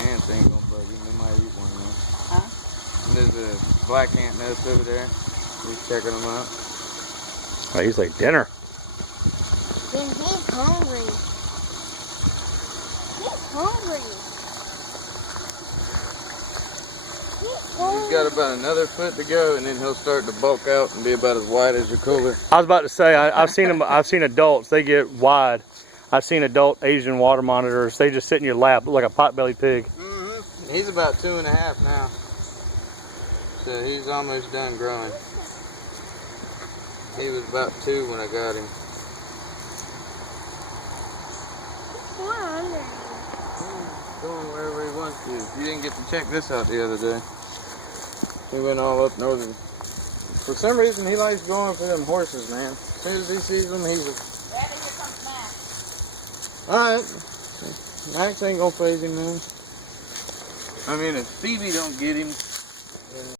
Ants ain't gonna bug him. They might eat one though. Huh? There's a black ant nest over there. He's checking them out. Oh, he's like dinner. Then he's hungry. He's hungry. He's got about another foot to go, and then he'll start to bulk out and be about as wide as your cooler. I was about to say, I've seen them. I've seen adults. They get wide. I've seen adult Asian water monitors. They just sit in your lap, look like a pot-bellied pig. Mm-hmm. He's about 2.5 now, so he's almost done growing. He was about 2 when I got him. He's going wherever he wants to. You didn't get to check this out the other day. He went all up northern. For some reason, he likes going for them horses, man. As soon as he sees them, he was... Daddy, here comes Max. Alright. Max ain't gonna phase him, man. I mean, if Phoebe don't get him,